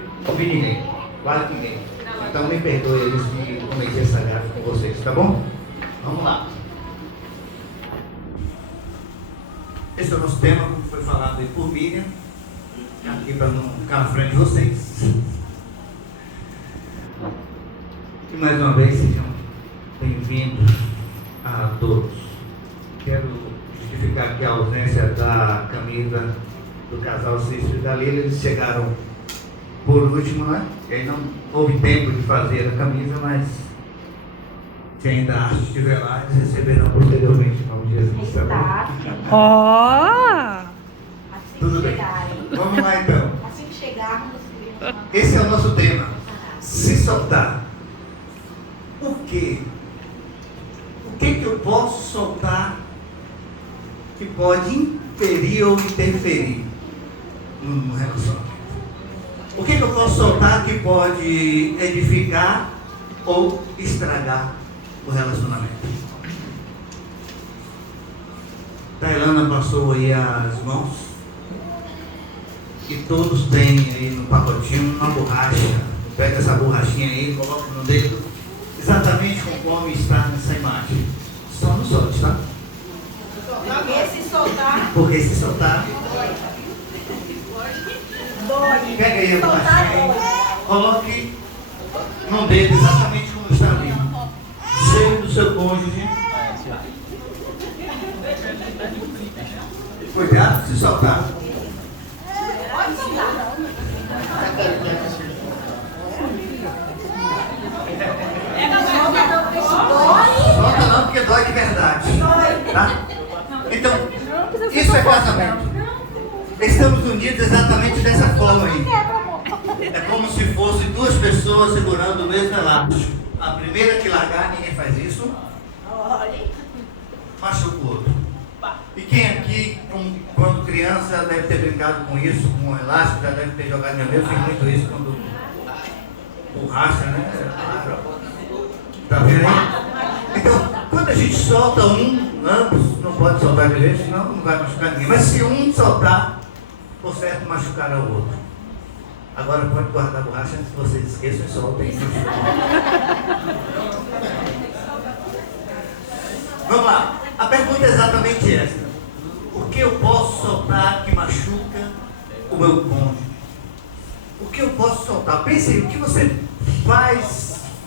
ouvi ninguém, quase ninguém. Então me perdoe aí se comecei essa gafe com vocês, tá bom? Vamos lá. Esse é o nosso tema, como foi falado aí por Miriam, aqui para não ficar na frente de vocês. E mais uma vez sejam bem-vindos a todos. Quero justificar aqui a ausência da Camila, do casal Cícero e da Lília. Eles chegaram por último, né? E aí não houve tempo de fazer a camisa, mas se ainda a arte estiver lá, eles receberão posteriormente, em nome de Jesus, tá bom? Ó! Assim Tudo que bem. chegarem. Vamos lá então. Assim que chegarmos, Esse é o nosso tema. Se soltar. O quê? O que eu posso soltar que pode impedir ou interferir no relacionamento? O que eu posso soltar que pode edificar ou estragar o relacionamento? Tailana passou aí as mãos e todos têm aí no pacotinho uma borracha. Pega essa borrachinha aí, coloca no dedo, exatamente conforme está nessa imagem. Só não solte, tá? porque se soltar, Porque se soltar, dói. pega aí a Soltar borrachinha dói. aí, coloque no dedo exatamente como está ali. Seio do seu cônjuge. Cuidado se soltar. Pode soltar. Solta não, porque dói. Solta não, porque dói de verdade. Tá? Então, isso é casamento. Estamos unidos exatamente dessa forma aí. É como se fossem duas pessoas segurando o mesmo elástico. A primeira que largar, ninguém faz isso, machuca o outro. E quem aqui, quando criança, deve ter brincado com isso, com um elástico, já deve ter jogado no meu. Eu fiz muito isso quando borracha, né? Tá vendo aí? Então, quando a gente solta ambos não pode soltar de vez, senão não vai machucar ninguém. Mas se um soltar, por certo, machucará o outro. Agora pode guardar a borracha antes que vocês esqueçam e soltem. Vamos lá. A pergunta é exatamente esta. O que eu posso soltar que machuca o meu cônjuge? O que eu posso soltar? Pense aí, o que você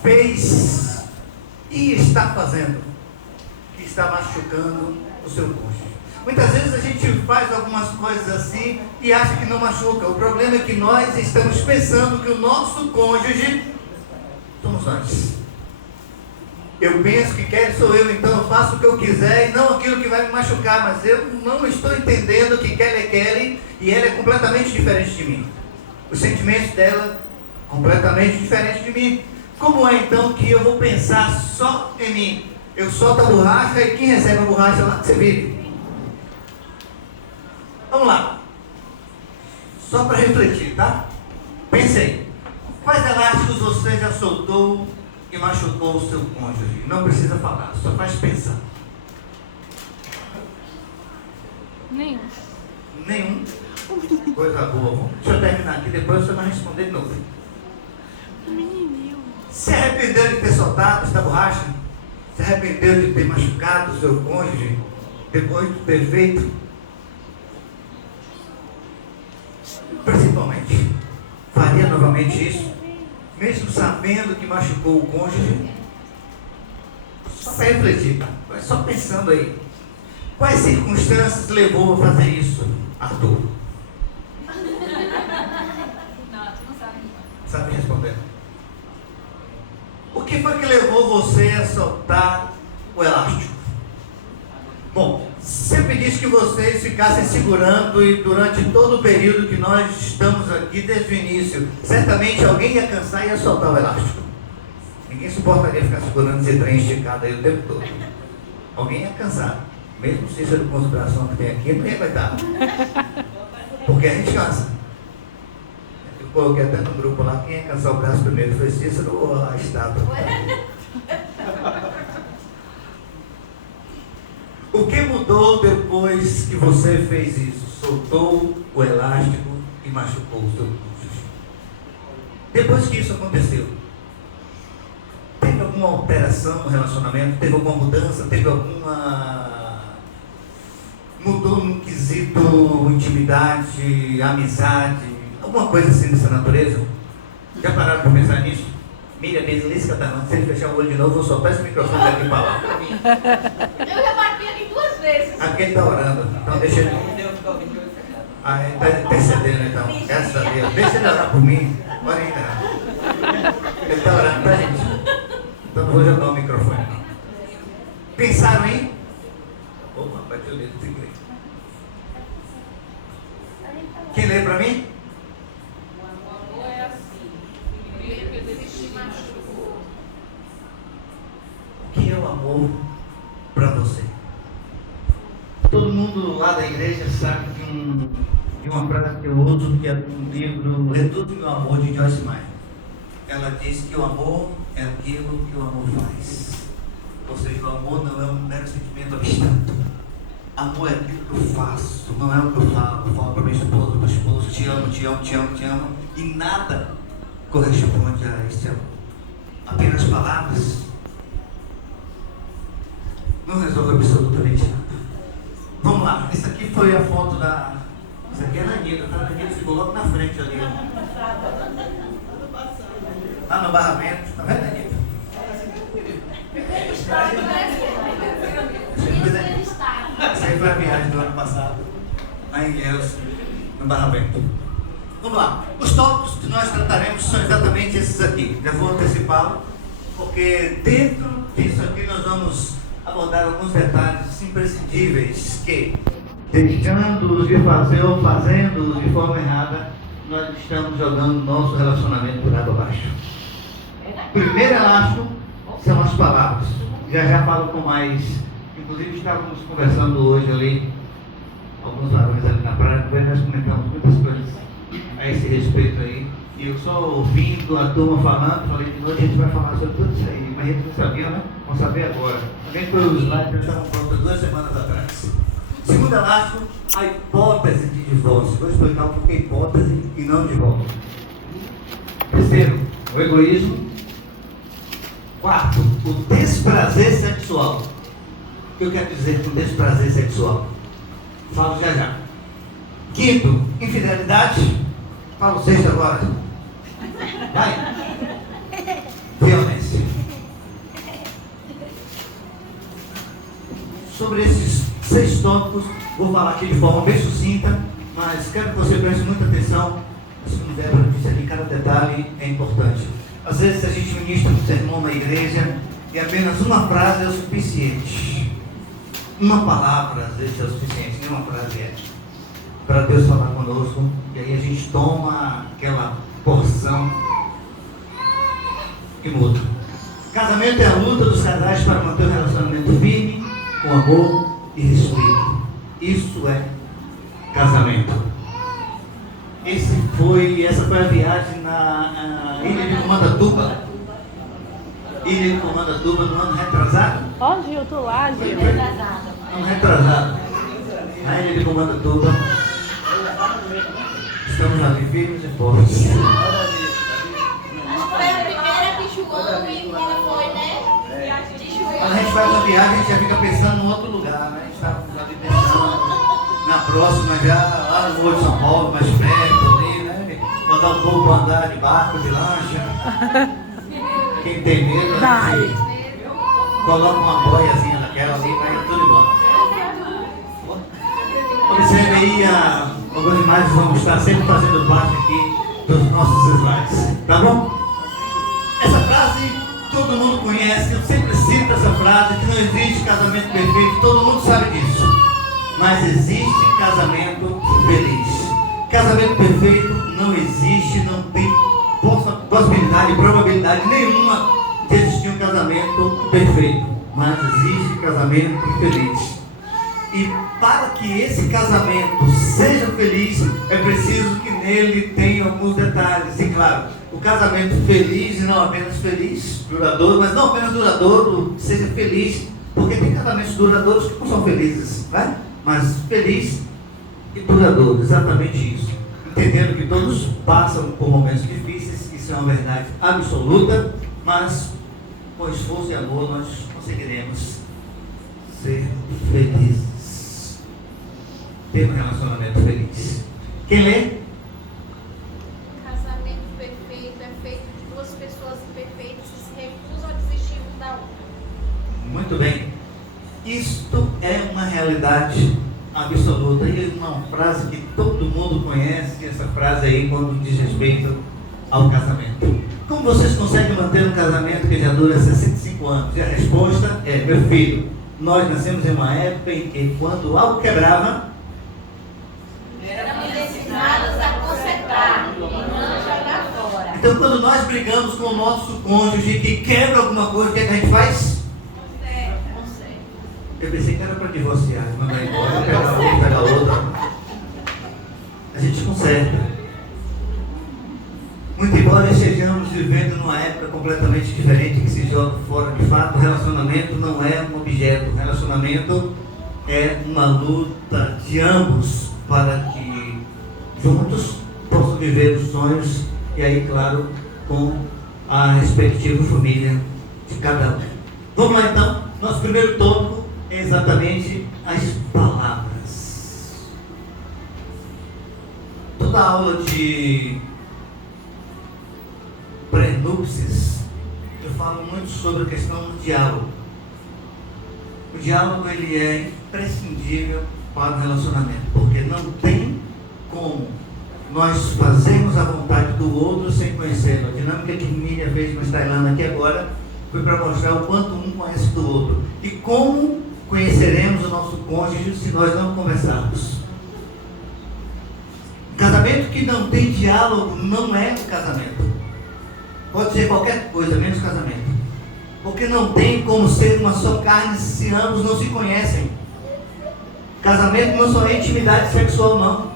fez e está fazendo que está machucando o seu cônjuge? Muitas vezes a gente faz algumas coisas assim e acha que não machuca. O problema é que nós estamos pensando que o nosso cônjuge somos nós. Eu penso que quer sou eu, então eu faço o que eu quiser e não aquilo que vai me machucar. Mas eu não estou entendendo que Kelly é Kelly e ela é completamente diferente de mim. Os sentimentos dela completamente diferentes de mim. Como é então que eu vou pensar só em mim? Eu solto a borracha e quem recebe a borracha lá que você vive? Vamos lá. Só para refletir, tá? Pense aí. Quais elásticos você já soltou e machucou o seu cônjuge? Não precisa falar, só faz pensar. Nenhum. Nenhum? Coisa boa. Deixa eu terminar aqui, depois você vai responder de novo. Menininho. Se arrependeu de ter soltado essa borracha? Se arrependeu de ter machucado o seu cônjuge depois de ter feito? Principalmente, faria novamente isso, mesmo sabendo que machucou o cônjuge? Só para refletir, tá? Só pensando aí. Quais circunstâncias levou a fazer isso, Arthur? Sabe responder? O que foi que levou você a soltar o elástico? Bom, sempre disse que vocês ficassem segurando e durante todo o período que nós estamos aqui, desde o início, certamente alguém ia cansar e ia soltar o elástico. Ninguém suportaria ficar segurando esse trem esticado aí o tempo todo. Alguém ia cansar. Mesmo o Cícero com os braços que tem aqui, não ia aguentar. Porque a gente cansa. Eu coloquei até no grupo lá, quem ia cansar o braço primeiro foi Cícero ou a estátua? O que mudou depois que você fez isso? Soltou o elástico e machucou o seu cônjuge? Depois que isso aconteceu, teve alguma alteração no relacionamento? Teve alguma mudança? Teve alguma... Mudou no quesito intimidade, amizade, alguma coisa assim dessa natureza? Já pararam para pensar nisso? Miriam, Belisca, tá? Se ele fechar o olho de novo, eu só peço o microfone daqui para lá. Eu já bati ali 2 vezes. Aqui ele está orando, então deixa ele... Ah, ele está intercedendo então, graças a Deus. Deixa ele orar por mim, ora ainda. Ele está orando, tá, gente? Então não vou jogar o microfone, não. Pensaram em... Opa, bateu o dedo, segurei. Quem lê para mim? O amor é assim. Primeiro que ele se machucou. O que é o amor para você? Todo mundo lá da igreja sabe de uma frase que eu uso, que é do livro Reduto Meu Amor, de Joyce Meyer. Ela diz que o amor é aquilo que o amor faz. Ou seja, o amor não é um mero sentimento abstrato. Amor é aquilo que eu faço, não é o que eu falo. Eu falo para minha esposa, para meu esposo, te amo, te amo, te amo, te amo. E nada corresponde a esse amor. Apenas palavras não resolve absolutamente nada. Vamos lá, essa aqui foi a foto da... Isso aqui é da Anitta, tá? A Anitta ficou logo na frente ali. Lá no barramento, tá vendo, Anitta? Essa aí foi a viagem do ano passado, lá em Ilhéus, no barramento. Vamos lá, os tópicos que nós trataremos são exatamente esses aqui. Já vou antecipá-lo, porque dentro disso aqui nós vamos abordar alguns detalhes imprescindíveis que, deixando-os de fazer ou fazendo-os de forma errada, nós estamos jogando nosso relacionamento por água abaixo. Primeiro elástico são as palavras. Já falo com mais. Inclusive estávamos conversando hoje ali, alguns varões ali na praia, nós comentamos muitas coisas a esse respeito aí. E eu só ouvindo a turma falando, falei que hoje a gente vai falar sobre tudo isso aí, mas a gente não sabia, né? Vamos saber agora. Também foi os slides que estavam prontos 2 semanas atrás. Segundo elástico, a hipótese de divórcio. Vou explicar o que é hipótese e não divórcio. Terceiro, o egoísmo. Quarto, o desprazer sexual. O que eu quero dizer com desprazer sexual? Falo já já. Quinto, infidelidade. Falo sexto agora. Vai. Violência. Sobre esses 6 tópicos, vou falar aqui de forma bem sucinta, mas quero que você preste muita atenção. Se não der para dizer aqui, cada detalhe é importante. Às vezes a gente ministra um sermão na igreja e apenas uma frase é o suficiente. Uma palavra às vezes é o suficiente, nem uma frase é. Para Deus falar conosco, e aí a gente toma aquela porção e muda. Casamento é a luta dos casais para manter o relacionamento firme, com amor e respeito. Isso é casamento. Essa foi a viagem na ilha de Comandatuba. Ilha de Comandatuba no ano retrasado. Ó, Gil, tu lá, Gil. Ano retrasado. Na ilha de Comandatuba. Estamos ali firmes e fortes. Acho que foi a primeira que João e Mina foi, né? Viagem de João. Quando a gente faz uma viagem, a gente já fica pensando em outro lugar, né? A gente está ali pensando na próxima, já lá no Morro de São Paulo, mais perto ali, né? Botar um pouco para andar de barco, de lancha. Quem tem medo, Vai. coloca uma boiazinha naquela ali, vai tudo embora. Observe aí, algumas imagens vão estar sempre fazendo parte aqui dos nossos slides, tá bom? Essa frase todo mundo conhece, eu sempre cito essa frase, que não existe casamento perfeito, todo mundo sabe disso. Mas existe casamento feliz. Casamento perfeito não existe, não tem possibilidade, probabilidade nenhuma de existir um casamento perfeito. Mas existe casamento feliz. E para que esse casamento seja feliz, é preciso que nele tenha alguns detalhes. E claro, o casamento feliz, e não apenas feliz, duradouro, mas não apenas duradouro, seja feliz, porque tem casamentos duradouros que não são felizes, né? Mas feliz e duradouro, exatamente isso. Entendendo que todos passam por momentos difíceis e isso é uma verdade absoluta, mas com esforço e amor nós conseguiremos ser felizes. Ter um relacionamento feliz. Quem lê? Casamento perfeito é feito de duas pessoas imperfeitas que se recusam a desistir um da outra. Muito bem. Isto é uma realidade absoluta. E uma frase que todo mundo conhece, essa frase aí quando diz respeito ao casamento. Como vocês conseguem manter um casamento que já dura 65 anos? E a resposta é, meu filho, nós nascemos em uma época em que quando algo quebrava, Éramos ensinados a consertar e não jogar fora. então quando nós brigamos com o nosso cônjuge que quebra alguma coisa, o que é que a gente faz? Eu pensei que era para divorciar, mandar embora, pegar outra. A gente conserta. Muito embora estejamos vivendo numa época completamente diferente que se joga fora de fato, o relacionamento não é um objeto. O relacionamento é uma luta de ambos para que juntos possam viver os sonhos e aí, claro, com a respectiva família de cada um. Vamos lá então, nosso primeiro tópico é exatamente as palavras. Toda aula de pré-núpcias eu falo muito sobre a questão do diálogo. O diálogo ele é imprescindível para o relacionamento, porque não tem como nós fazermos a vontade do outro sem conhecê-lo. A dinâmica que Miriam fez no Tailândia aqui agora foi para mostrar o quanto um conhece do outro e como conheceremos o nosso cônjuge se nós não conversarmos. Casamento que não tem diálogo não é um casamento. Pode ser qualquer coisa, menos casamento. Porque não tem como ser uma só carne se ambos não se conhecem. Casamento não só é intimidade sexual, não.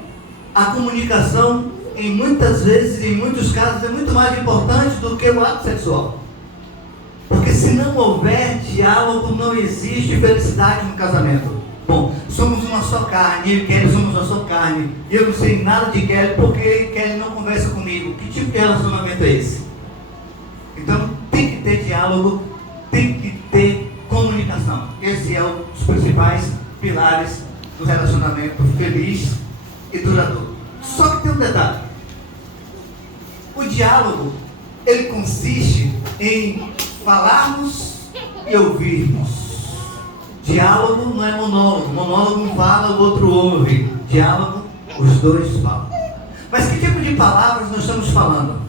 A comunicação, em muitas vezes, em muitos casos, é muito mais importante do que o ato sexual. Porque se não houver diálogo, não existe felicidade no casamento. Bom, somos uma só carne, eu e Kelly somos uma só carne. E eu não sei nada de Kelly porque Kelly não conversa comigo. Que tipo de relacionamento é esse? Então tem que ter diálogo, tem que ter comunicação. Esse é um dos principais pilares do relacionamento feliz e duradouro. Só que tem um detalhe. O diálogo, ele consiste em falarmos e ouvirmos. Diálogo não é monólogo. Monólogo um fala, o outro ouve. Diálogo, os dois falam. Mas que tipo de palavras nós estamos falando?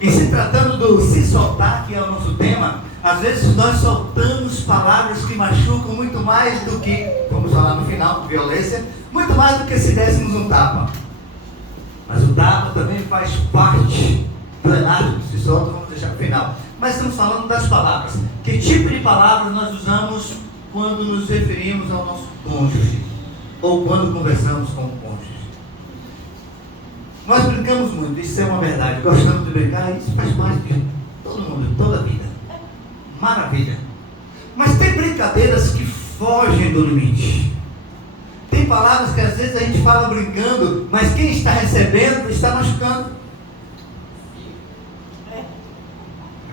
Em se tratando do se soltar, que é o nosso tema, às vezes nós soltamos palavras que machucam muito mais do que, vamos falar no final, violência, muito mais do que se dessemos um tapa. Mas o tapa também faz parte do elástico que se solta, vamos deixar para o final. Mas estamos falando das palavras. Que tipo de palavras nós usamos quando nos referimos ao nosso cônjuge? Ou quando conversamos com o cônjuge? Nós brincamos muito, isso é uma verdade. Gostamos de brincar, isso faz parte de todo mundo, toda a vida. Maravilha. Mas tem brincadeiras que fogem do limite. Tem palavras que às vezes a gente fala brincando, mas quem está recebendo está machucando.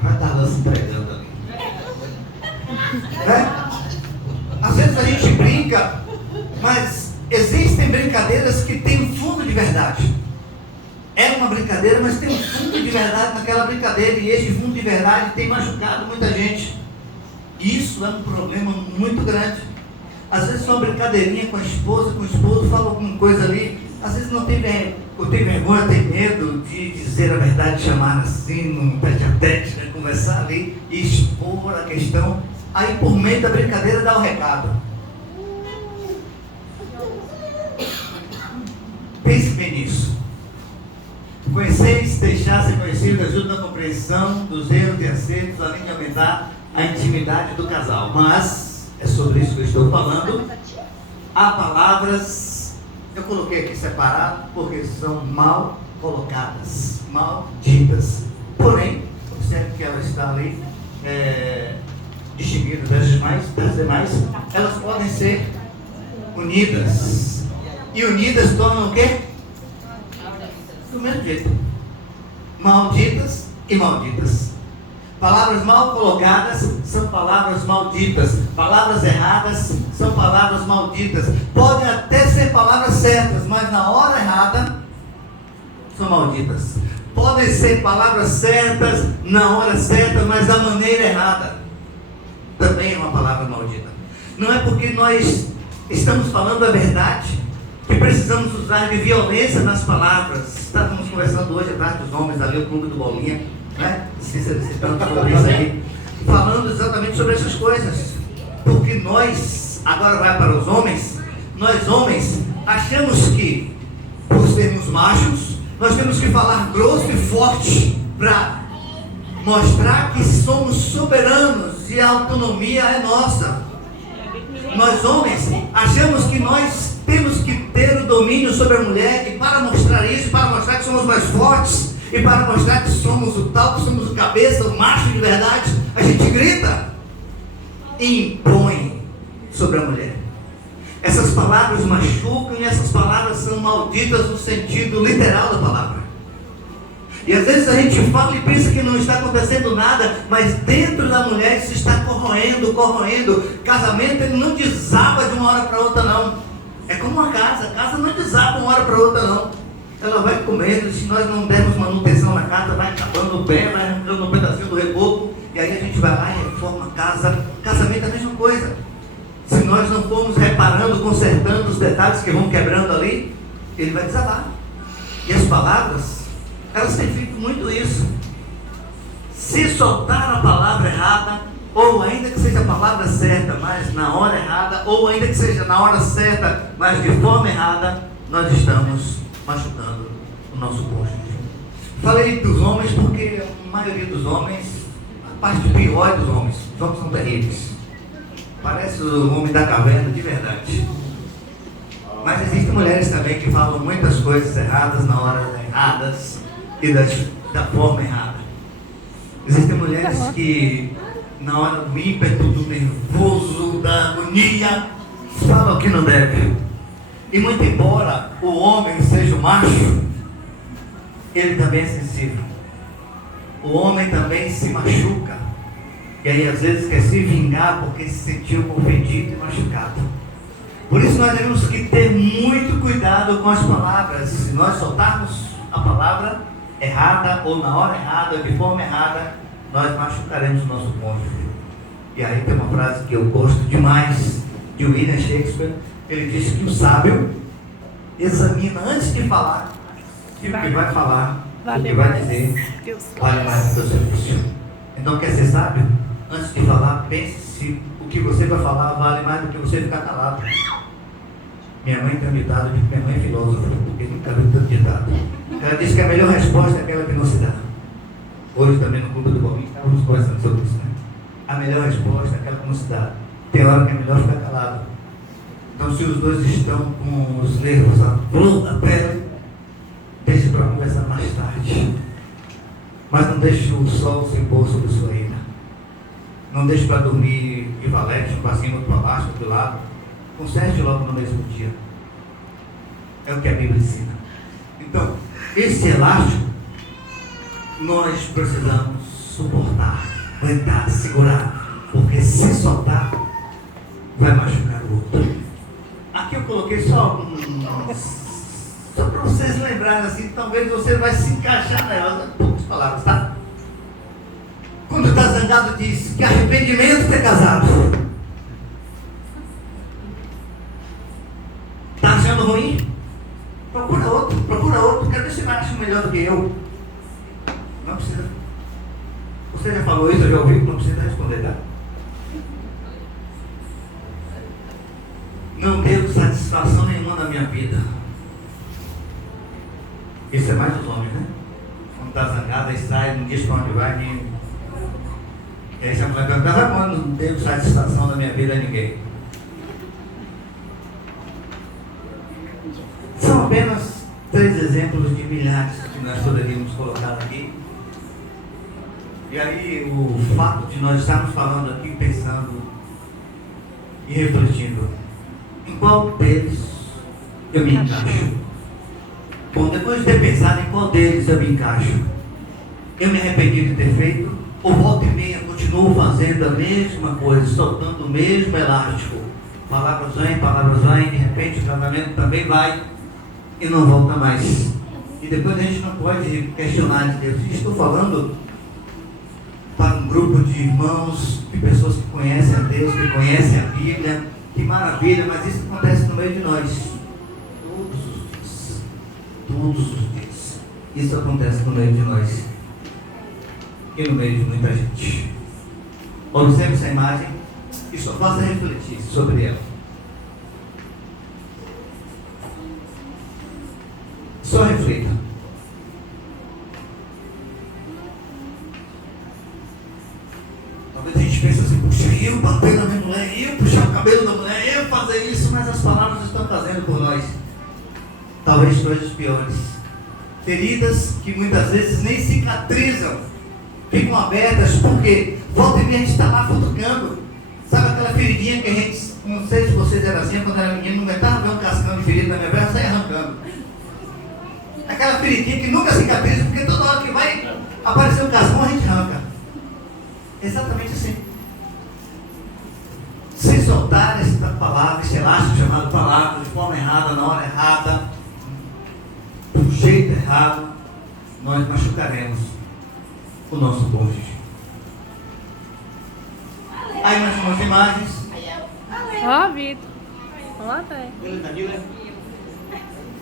Vai estar se entregando ali. Às vezes a gente brinca, mas existem brincadeiras que têm um fundo de verdade. É uma brincadeira, mas tem um fundo de verdade naquela brincadeira, e esse fundo de verdade tem machucado muita gente. Isso é um problema muito grande. Às vezes uma brincadeirinha com a esposa, com o esposo, fala alguma coisa ali, às vezes não tem vergonha, tem medo de dizer a verdade, chamar assim, num tete-a-tete, né? Conversar ali e expor a questão. Aí por meio da brincadeira dá o recado. Pense bem nisso. Conheceis, deixar ser conhecido, ajuda na compreensão dos erros e acertos, além de aumentar a intimidade do casal. Mas, é sobre isso que eu estou falando. Há palavras, eu coloquei aqui separado, porque são mal colocadas, mal ditas. Porém, observe que ela está ali, distinguida das demais, elas podem ser unidas. E unidas tornam o quê? Do mesmo jeito. Malditas e malditas. Palavras mal colocadas são palavras malditas. Palavras erradas são palavras malditas. Podem até ser palavras certas, mas na hora errada são malditas. Podem ser palavras certas na hora certa, mas da maneira errada também é uma palavra maldita. Não é porque nós estamos falando a verdade que precisamos usar de violência nas palavras. Estávamos conversando hoje à tarde, os homens ali, o clube do Bolinha, né? Citando sobre isso aí, falando exatamente sobre essas coisas. Porque nós, agora vai para os homens, nós homens achamos que, por sermos machos, nós temos que falar grosso e forte para mostrar que somos soberanos e a autonomia é nossa. Nós homens achamos que nós temos que ter o domínio sobre a mulher, e para mostrar isso, para mostrar que somos mais fortes, e para mostrar que somos o tal, que somos o cabeça, o macho de verdade, a gente grita e impõe sobre a mulher. Essas palavras machucam e essas palavras são malditas no sentido literal da palavra. E às vezes a gente fala e pensa que não está acontecendo nada, mas dentro da mulher isso está corroendo. Casamento ele não desaba de uma hora para outra não. É como uma casa, a casa não desaba de uma hora para outra não. Ela vai comendo, se nós não dermos manutenção na casa, vai acabando o pé, vai arrancando um pedacinho do reboco, e aí a gente vai lá e reforma a casa. Casamento é a mesma coisa. Se nós não formos reparando, consertando os detalhes que vão quebrando ali, ele vai desabar. E as palavras, elas têm feito muito isso. Se soltar a palavra errada, ou ainda que seja a palavra certa, mas na hora errada, ou ainda que seja na hora certa, mas de forma errada, nós estamos machucando o nosso cônjuge. Falei dos homens porque a maioria dos homens, a parte pior é dos homens. Os homens são terríveis. Parece o homem da caverna de verdade. Mas existem mulheres também que falam muitas coisas erradas na hora erradas e da forma errada. Existem mulheres que na hora do ímpeto, do nervoso, da agonia, falam o que não deve. E muito embora o homem seja o macho, ele também é sensível. O homem também se machuca. E aí às vezes quer se vingar porque se sentiu ofendido e machucado. Por isso nós temos que ter muito cuidado com as palavras. Se nós soltarmos a palavra errada, ou na hora errada, ou de forma errada, nós machucaremos o nosso cônjuge. E aí tem uma frase que eu gosto demais, de William Shakespeare. Ele disse que o sábio examina antes de falar o que vai falar, o que vai dizer, vale mais do que o seu juízo. Então, quer ser sábio? Antes de falar, pense se o que você vai falar vale mais do que você ficar calado. Minha mãe tem um ditado de que minha mãe é filósofa, porque nunca viu tanto ditado. Ela disse que a melhor resposta é aquela que não se dá. Hoje também no Clube do Bolinha estávamos conversando sobre isso, né? A melhor resposta é aquela que não se dá. Tem hora que é melhor ficar calado. Então, se os dois estão com os nervos à flor da pele, deixe para conversar mais tarde. Mas não deixe o sol se pôr sobre sua ira. Não deixe para dormir de valete, para cima, para baixo, para o lado. Conserte logo no mesmo dia. É o que a Bíblia ensina. Então, esse elástico, nós precisamos suportar, aguentar, segurar. Porque se soltar, vai machucar o outro. Aqui eu coloquei só para vocês lembrarem assim, talvez você vai se encaixar nela, poucas palavras, tá? Quando está zangado, diz que arrependimento ter casado. Está achando ruim? Procura outro, quero ver se vai achar melhor do que eu. Não precisa. Você já falou isso, eu já ouvi, não precisa responder, tá? Não deu satisfação nenhuma na minha vida. Isso é mais dos homens, né? Quando está zangado, aí sai, não diz para onde vai, nem... E aí você vai perguntar, quando não deu satisfação na minha vida a ninguém. São apenas 3 exemplos de milhares que nós poderíamos colocar aqui. E aí o fato de nós estarmos falando aqui, pensando e refletindo, em qual deles eu me encaixo? Bom, depois de ter pensado em qual deles eu me encaixo, eu me arrependi de ter feito, ou volta e meia continuo fazendo a mesma coisa, soltando o mesmo elástico. Palavras vêm, de repente o casamento também vai e não volta mais. E depois a gente não pode questionar de Deus. Estou falando para um grupo de irmãos, de pessoas que conhecem a Deus, que conhecem a Bíblia. Que maravilha, mas isso acontece no meio de nós. Todos os dias. Isso acontece no meio de nós. E no meio de muita gente. Observe essa imagem e só faça refletir sobre ela. Só reflita. Talvez a gente pense assim, puxa, eu bater na minha mulher, eu puxar o cabelo da mulher, eu fazer isso, mas as palavras estão fazendo por nós. Talvez coisas piores. Feridas que muitas vezes nem cicatrizam, ficam abertas, porque volta e meia a gente está lá futucando. Sabe aquela feridinha que a gente, não sei se vocês eram assim, quando era menino, não aguentava ver um cascão de ferida na minha perna, saia arrancando. Aquela feridinha que nunca cicatriza, porque toda hora que vai aparecer um cascão a gente arranca. Exatamente assim. Se soltar esta palavra, esse elástico chamado palavra, de forma errada, na hora errada, do jeito errado, nós machucaremos o nosso cônjuge. Aí nós temos imagens. Ó, Vitor. Ó, tá.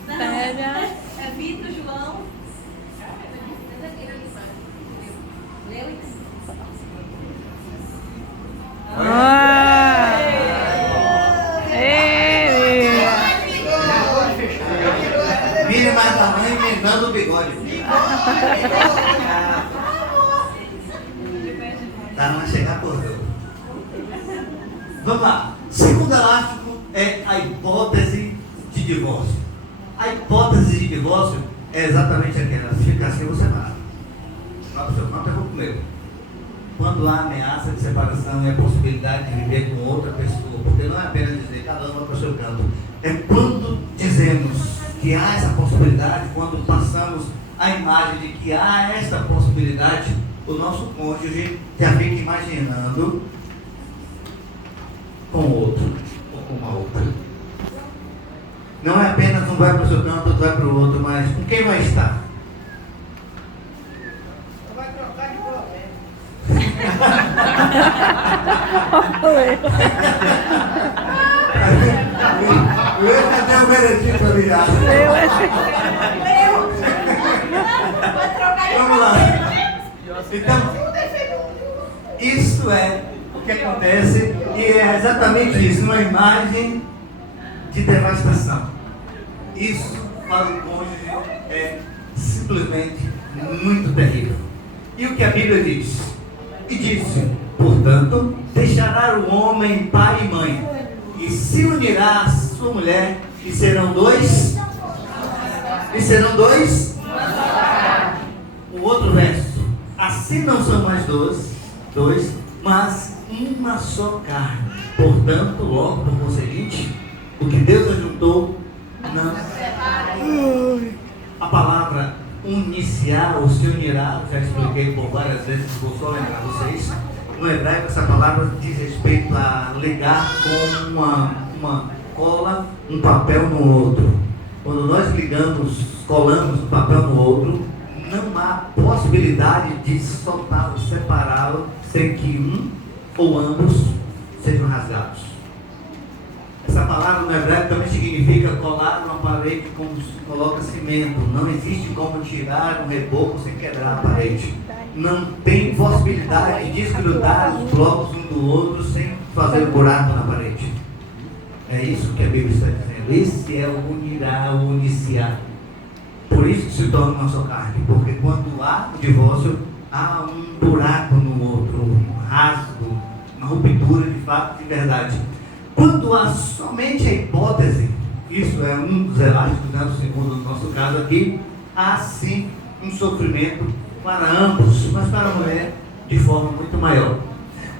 Pega. É Vitor, João. Leu? Ah! Vira mais tamanho emendando o bigode. Tá, não vai chegar por Deus. Vamos lá. Segundo elástico é a hipótese de divórcio. A hipótese de divórcio é exatamente aquela. Se ficar assim, eu vou separar. Não, o seu canto eu vou comer. Quando há ameaça de separação e a possibilidade de viver com outra pessoa, porque não é apenas dizer cada um vai para o seu canto, é quando dizemos que há essa possibilidade, quando passamos a imagem de que há esta possibilidade, o nosso cônjuge já fica imaginando com outro ou com uma outra. Não é apenas um vai para o seu canto, outro vai para o outro, mas com quem vai estar? Vai trocar de problema. Eu já tenho um veredito para virar. Vai trocar de Vamos lá. Então, isso é o que acontece e é exatamente isso, uma imagem de devastação. Isso para o cônjuge é simplesmente muito terrível. E o que a Bíblia diz? E disse, portanto, deixará o homem pai e mãe, e se unirá à sua mulher, e serão dois. E serão dois. O outro verso. Assim não são mais dois, mas uma só carne. Portanto, logo por conseguinte, o que Deus ajuntou, não. A palavra uniciar ou se unirá, já expliquei por várias vezes, vou só lembrar vocês. No hebraico, essa palavra diz respeito a ligar com uma cola, um papel no outro. Quando nós colamos um papel no outro, não há possibilidade de soltá-lo, separá-lo, sem que um ou ambos sejam rasgados. Essa palavra no hebraico também significa colar numa parede como se coloca cimento. Não existe como tirar um reboco sem quebrar a parede. Não tem possibilidade de desgrudar os blocos um do outro sem fazer buraco na parede. É isso que a Bíblia está dizendo. Esse é o unirá, o uniciar. Por isso que se torna uma só carne. Porque quando há o divórcio, há um buraco no outro, um rasgo, uma ruptura de fato, de verdade. Quando há somente a hipótese, isso é um dos elásticos, né, segundo o nosso caso aqui, há sim um sofrimento para ambos, mas para a mulher de forma muito maior.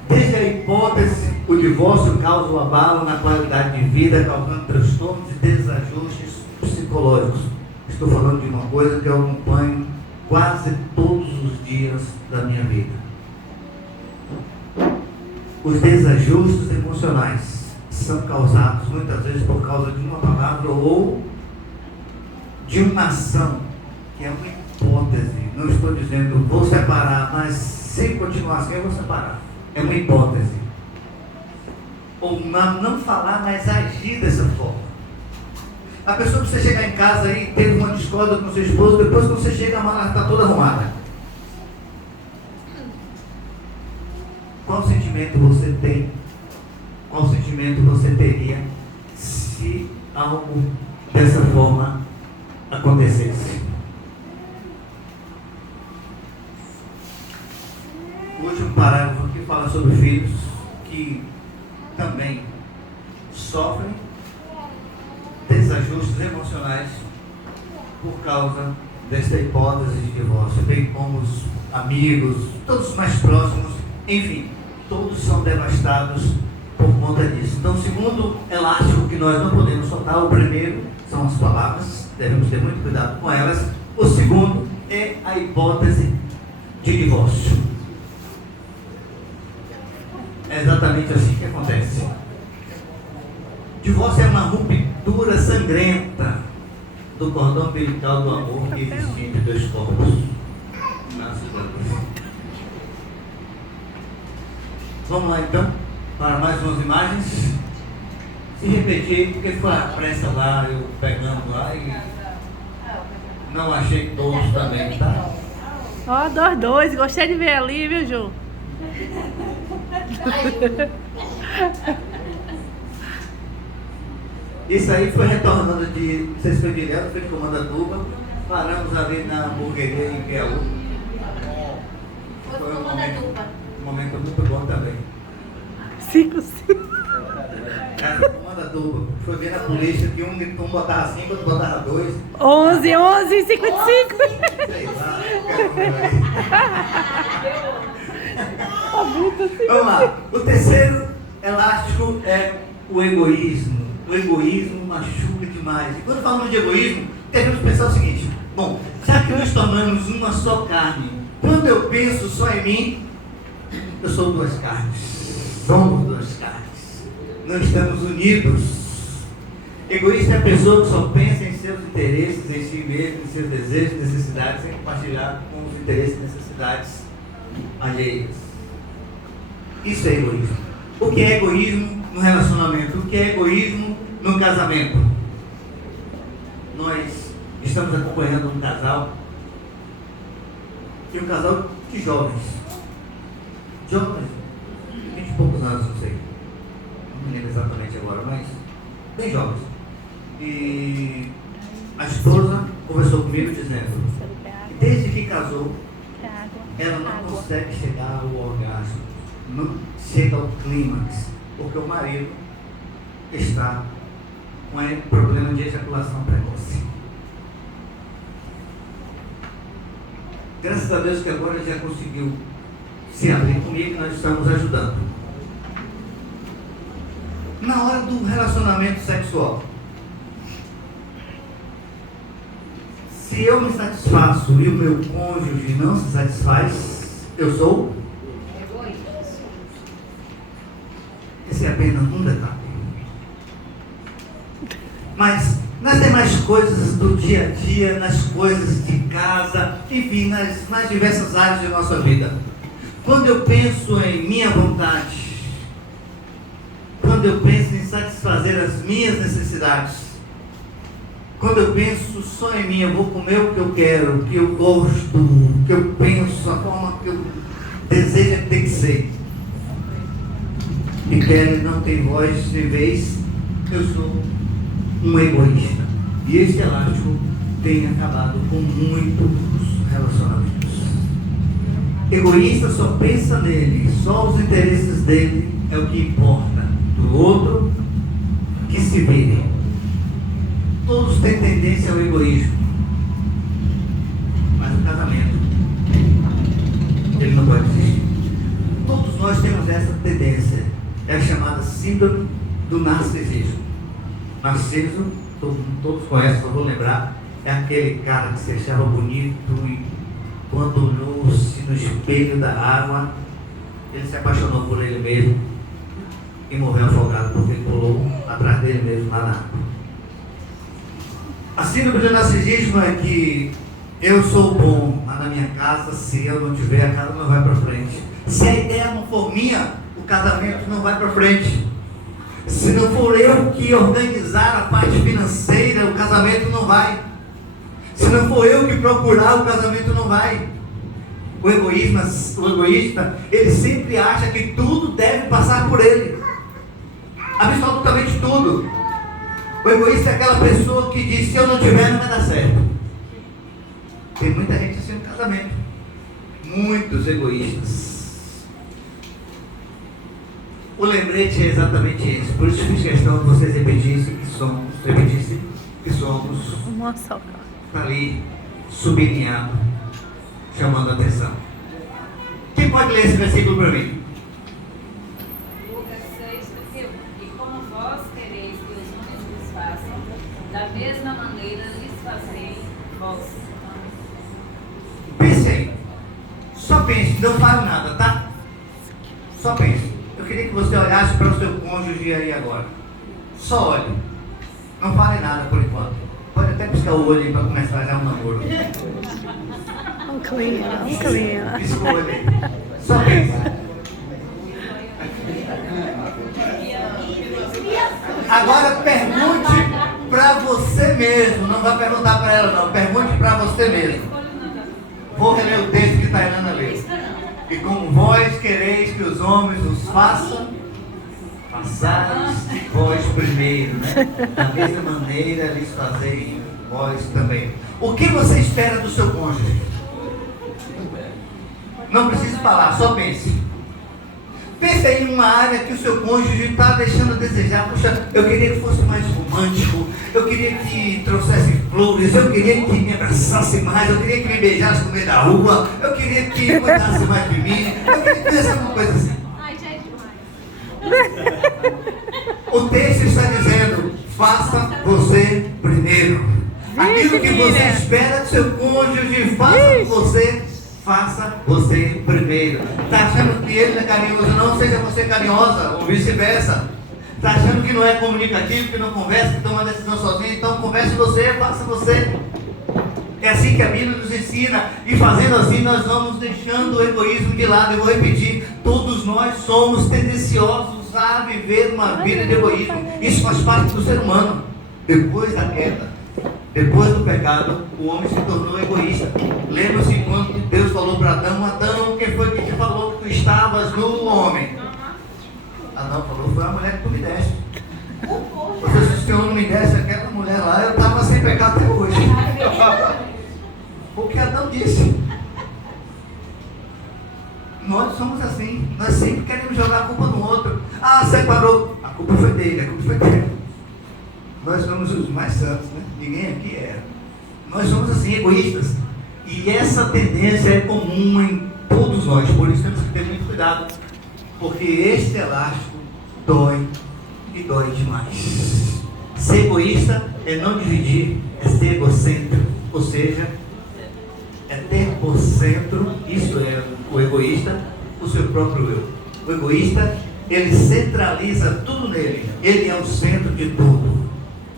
Desde a hipótese, o divórcio causa o abalo na qualidade de vida, causando transtornos e desajustes psicológicos. Estou falando de uma coisa que eu acompanho quase todos os dias da minha vida. Os desajustes emocionais são causados muitas vezes por causa de uma palavra ou de uma ação, que é uma hipótese. Não estou dizendo vou separar, mas se continuar assim eu vou separar. É uma hipótese. Ou não falar, mas agir dessa forma. A pessoa precisa chegar em casa e ter uma discórdia com seu esposo, depois quando você chega a mala está toda arrumada. Qual sentimento você tem? Qual sentimento você teria se algo dessa forma acontecesse? O último parágrafo aqui fala sobre filhos que também sofrem desajustes emocionais por causa desta hipótese de divórcio, bem como os amigos, todos os mais próximos, enfim, todos são devastados por conta disso. Então, o segundo elástico que nós não podemos soltar, o primeiro são as palavras, devemos ter muito cuidado com elas. O segundo é a hipótese de divórcio. É exatamente assim que acontece. Divórcio é uma ruptura sangrenta do cordão umbilical do amor que existe entre dois corpos. Vamos lá então, para mais umas imagens. Se repetir, porque foi a pressa lá, eu pegando lá e não achei todos também, tá? Ó, dois. Gostei de ver ali, viu, Ju? Isso aí foi retornando de, não sei se foi direto, foi de Comandatuba, paramos ali na hamburgueria em Piauí. Foi um momento muito bom também. 5. Comandatuba, foi ver na polícia que um botava 5, outro botava 2. 11, 55. Sei lá, vamos lá. O terceiro elástico é o egoísmo. O egoísmo machuca demais. E quando falamos de egoísmo, devemos pensar o seguinte: bom, já que nos tornamos uma só carne, quando eu penso só em mim, eu sou duas carnes. Somos duas carnes. Não estamos unidos. Egoísta é a pessoa que só pensa em seus interesses, em si mesmo, em seus desejos, necessidades, sem compartilhar com os interesses e necessidades alheias. Isso é egoísmo. O que é egoísmo no relacionamento? O que é egoísmo no casamento? Nós estamos acompanhando um casal, e um casal de jovens, 20 e poucos anos, não sei, não me lembro exatamente agora, mas bem jovens. E a esposa conversou comigo dizendo que desde que casou, ela não consegue chegar ao orgasmo, não chega ao clímax, porque o marido está com problema de ejaculação precoce. Graças a Deus que agora ele já conseguiu se abrir comigo e nós estamos ajudando. Na hora do relacionamento sexual, se eu me satisfaço e o meu cônjuge não se satisfaz, eu sou? Esse é apenas um detalhe. Mas nas demais coisas do dia a dia, nas coisas de casa, enfim, nas mais diversas áreas de nossa vida, quando eu penso em minha vontade, quando eu penso em satisfazer as minhas necessidades, quando eu penso só em mim, eu vou comer o que eu quero, o que eu gosto, o que eu penso, a forma que eu desejo ter que ser. E quero não tem voz de vez, eu sou um egoísta. E este elástico tem acabado com muitos relacionamentos. Egoísta só pensa nele, só os interesses dele é o que importa. Do outro, que se vire. Todos têm tendência ao egoísmo. Mas o casamento, ele não pode existir. Todos nós temos essa tendência. É a chamada síndrome do narcisismo. Narciso, todos conhecem, só vou lembrar, é aquele cara que se achava bonito e quando olhou-se no espelho da água, ele se apaixonou por ele mesmo e morreu afogado porque ele pulou atrás dele mesmo lá na água. A síndrome do narcisismo é que eu sou bom lá na minha casa, se eu não tiver, a casa não vai para frente. Se a ideia não for minha, o casamento não vai para frente. Se não for eu que organizar a parte financeira, o casamento não vai. Se não for eu que procurar, o casamento não vai. O egoísta, ele sempre acha que tudo deve passar por ele. Absolutamente tudo. O egoísta é aquela pessoa que diz, se eu não tiver, não vai dar certo. Tem muita gente assim no casamento. Muitos egoístas. O lembrete é exatamente esse. Por isso fiz questão de vocês repetissem que somos tá ali, sublinhado, chamando a atenção. Quem pode ler esse versículo para mim? Lucas 6, e como vós quereis que os homens vos façam, da mesma maneira lhes fazei vós. Pense aí. Só pense, não fale nada, tá? Só pense. Eu queria que você olhasse para o seu cônjuge aí agora. Só olhe. Não fale nada por enquanto. Pode até piscar o olho aí para começar já um namoro. Pisca o olho aí. Só pense. Agora pergunte para você mesmo. Não vai perguntar para ela não. Pergunte para você mesmo. Vou reler o texto que Tainana leu. E como vós quereis que os homens os façam, façais vós primeiro, né? Da mesma maneira lhes fazei vós também. O que você espera do seu cônjuge? Não precisa falar, só pense. Pense aí em uma área que o seu cônjuge está deixando a desejar. Puxa, eu queria que fosse mais romântico, eu queria que trouxesse flores, eu queria que me abraçasse mais, eu queria que me beijasse no meio da rua, eu queria que cuidasse mais de mim, eu queria que fizesse alguma coisa assim. Ai, já é demais. O texto está dizendo, faça você primeiro. Aquilo que você espera do seu cônjuge, faça você primeiro. Está achando que ele não é carinhoso? Não seja você carinhosa, ou vice-versa. Está achando que não é comunicativo, que não conversa, que toma decisão sozinho? Então converse você, faça você. É assim que a Bíblia nos ensina. E fazendo assim, nós vamos deixando o egoísmo de lado. Eu vou repetir, todos nós somos tendenciosos a viver uma vida de egoísmo. Isso faz parte do ser humano. Depois da queda, depois do pecado, o homem se tornou egoísta. Lembra-se quando Deus falou para Adão, Adão, quem foi que te falou que tu estavas no homem? Adão falou, foi a mulher que tu me deste. Se o Senhor não me desse aquela mulher lá, eu estava sem pecado até hoje. O que Adão disse. Nós somos assim, nós sempre queremos jogar a culpa no outro. Ah, separou, a culpa foi dele, a culpa foi dele. Nós somos os mais santos, né? Ninguém aqui é. Nós somos assim, egoístas. E essa tendência é comum em todos nós, por isso temos que ter muito cuidado. Porque este elástico dói e dói demais. Ser egoísta é não dividir, é ser egocêntrico. Ou seja, é ter por centro, isso é o egoísta, o seu próprio eu. O egoísta, ele centraliza tudo nele. Ele é o centro de tudo.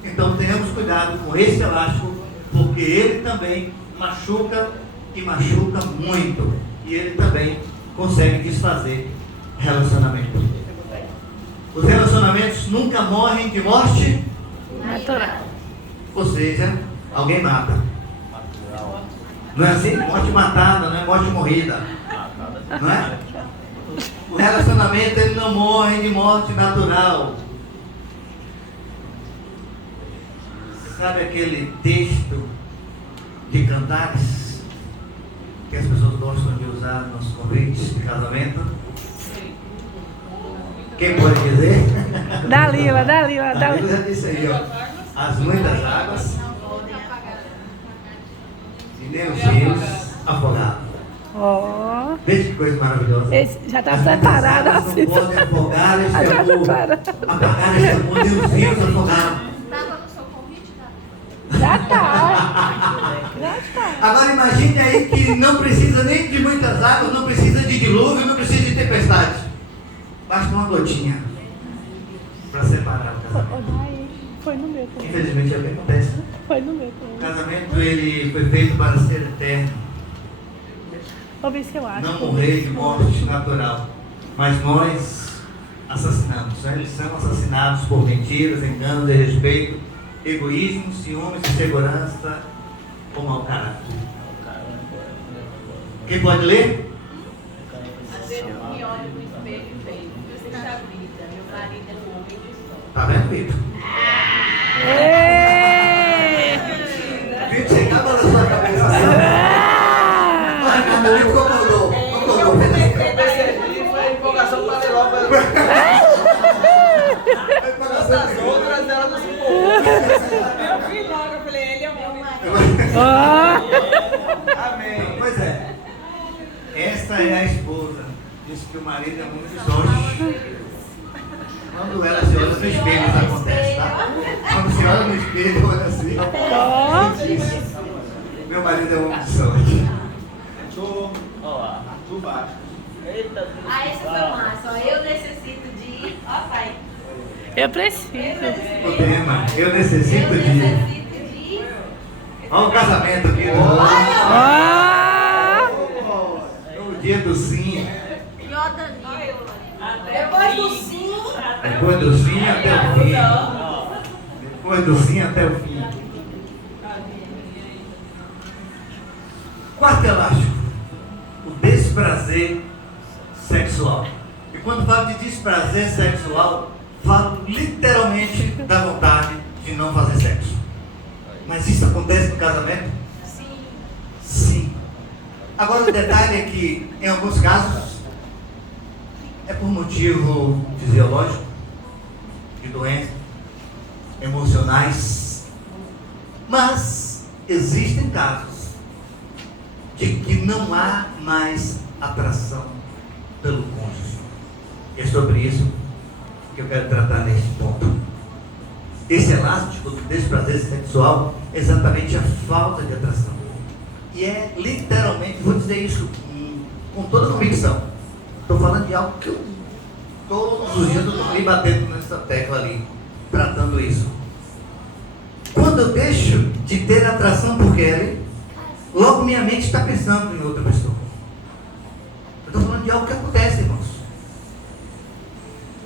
Então tenhamos cuidado com esse elástico, porque ele também machuca e machuca muito. E ele também consegue desfazer relacionamento. Os relacionamentos nunca morrem de morte Natural. ou seja, alguém mata. Não é assim? Morte matada, não é morte morrida. Não é? O relacionamento ele não morre de morte natural. Sabe aquele texto de Cantares que as pessoas gostam de usar nos convites de casamento? Quem pode dizer? Dalila. A Bíblia disse aí, ó. As muitas águas e nem os rios afogados. Ó. Veja que coisa maravilhosa. Esse já está As preparado muitas águas assim. não podem afogar este Já amor. preparado. Apagar este amor e os rios afogaram. Estava no seu convite, Davi? Já tá. Agora imagine aí que não precisa nem de muitas águas, não precisa de dilúvio, não precisa de tempestade. Basta uma gotinha para separar o casamento. Foi no meu também. Infelizmente é o que acontece. Foi no meu também. O casamento ele foi feito para ser eterno, Vou ver se eu acho. não morrer de morte natural. Mas nós assassinamos, né? Eles são assassinados por mentiras, enganos, desrespeito, egoísmo, ciúmes, insegurança ou mau caráter. Quem pode ler? Às vezes eu me olho no espelho e vejo, puxa vida, meu marido é um homem de sorte. Tá vendo, Vitor? Ê! Vitor chegava na sua cabeça assim. Mas meu livro concordou. Eu percebi, foi a empolgação para a Europa. As outras, ela não se empolgou. Eu fui logo, eu falei, ele é um homem. Ó! Amém. Pois é. Esta é a esposa. Diz que o marido é muito sorte. Quando ela se olha no espelho, isso acontece, tá? Quando se olha no espelho, olha assim. Diz, meu marido é um homem de sorte. Tu baixo. Eita, Ah, esse foi massa. Ó, eu necessito de. Ó, pai. Eu preciso. O tema, eu necessito de. Olha o casamento aqui. Ó! No dia do sim. Depois do sim. Depois do sim até o fim. Depois do sim até o fim. Quarto elástico. O desprazer sexual. E quando falo de desprazer sexual, falo literalmente da vontade de não fazer sexo. Mas isso acontece no casamento? Sim. Sim. Agora o detalhe é que, em alguns casos, é por motivo fisiológico, de doença, emocionais. Mas existem casos de que não há mais atração pelo cônjuge. E é sobre isso que eu quero tratar neste ponto. Esse elástico do desprazer sexual é exatamente a falta de atração. E é literalmente, vou dizer isso com toda convicção. Estou falando de algo que eu todos os dias eu estou ali batendo nessa tecla ali, tratando isso. Quando eu deixo de ter atração por Kelly, logo minha mente está pensando em outra pessoa. Eu estou falando de algo que acontece, irmãos.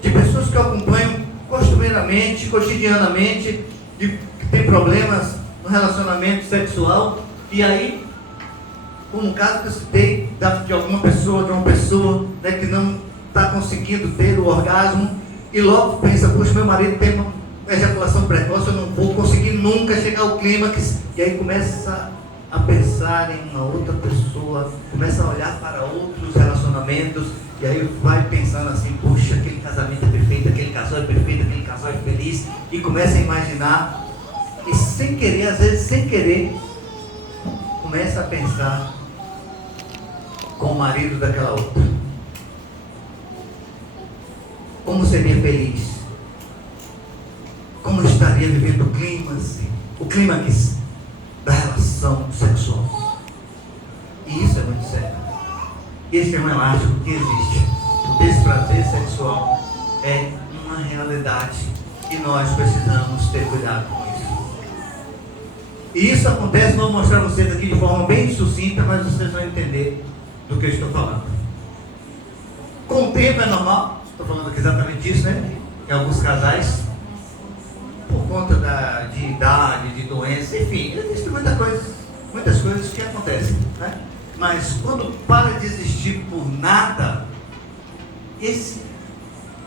De pessoas que eu acompanho costumeiramente, cotidianamente, e que tem problemas no relacionamento sexual, e aí, como um caso que eu citei, de alguma pessoa, de uma pessoa, né, que não está conseguindo ter o orgasmo, e logo pensa, puxa, meu marido tem uma ejaculação precoce, eu não vou conseguir nunca chegar ao clímax, e aí começa a pensar em uma outra pessoa, começa a olhar para outros relacionamentos, e aí vai pensando assim, puxa, aquele casamento é perfeito, aquele casal é perfeito, aquele casal é feliz, e começa a imaginar, e sem querer, às vezes sem querer, começa a pensar com o marido daquela outra. Como seria feliz? Como estaria vivendo o clímax da relação sexual? E isso é muito sério. Esse é um elástico que existe. O desprazer sexual é uma realidade e nós precisamos ter cuidado com isso. E isso acontece, vou mostrar a vocês aqui de forma bem sucinta, mas vocês vão entender do que eu estou falando. Com o tempo é normal, estou falando aqui exatamente disso, né? Em alguns casais, por conta de idade, de doença, enfim, existem muitas coisas que acontecem, né? Mas quando para de existir por nada, esse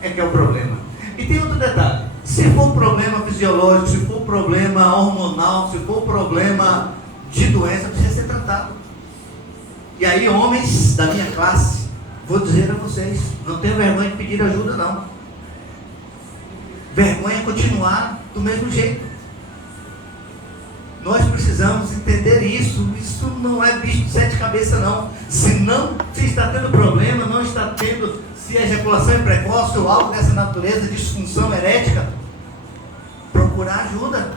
é que é o problema. E tem outro detalhe, se for problema fisiológico, se for problema hormonal, se for problema de doença, precisa ser tratado. E aí, homens da minha classe, vou dizer a vocês, não tenham vergonha de pedir ajuda, não. Vergonha é continuar do mesmo jeito. Nós precisamos entender isso. Isso não é bicho de sete cabeças, não. Se está tendo problema, não está tendo, se a ejaculação é precoce ou algo dessa natureza, disfunção erética, procurar ajuda.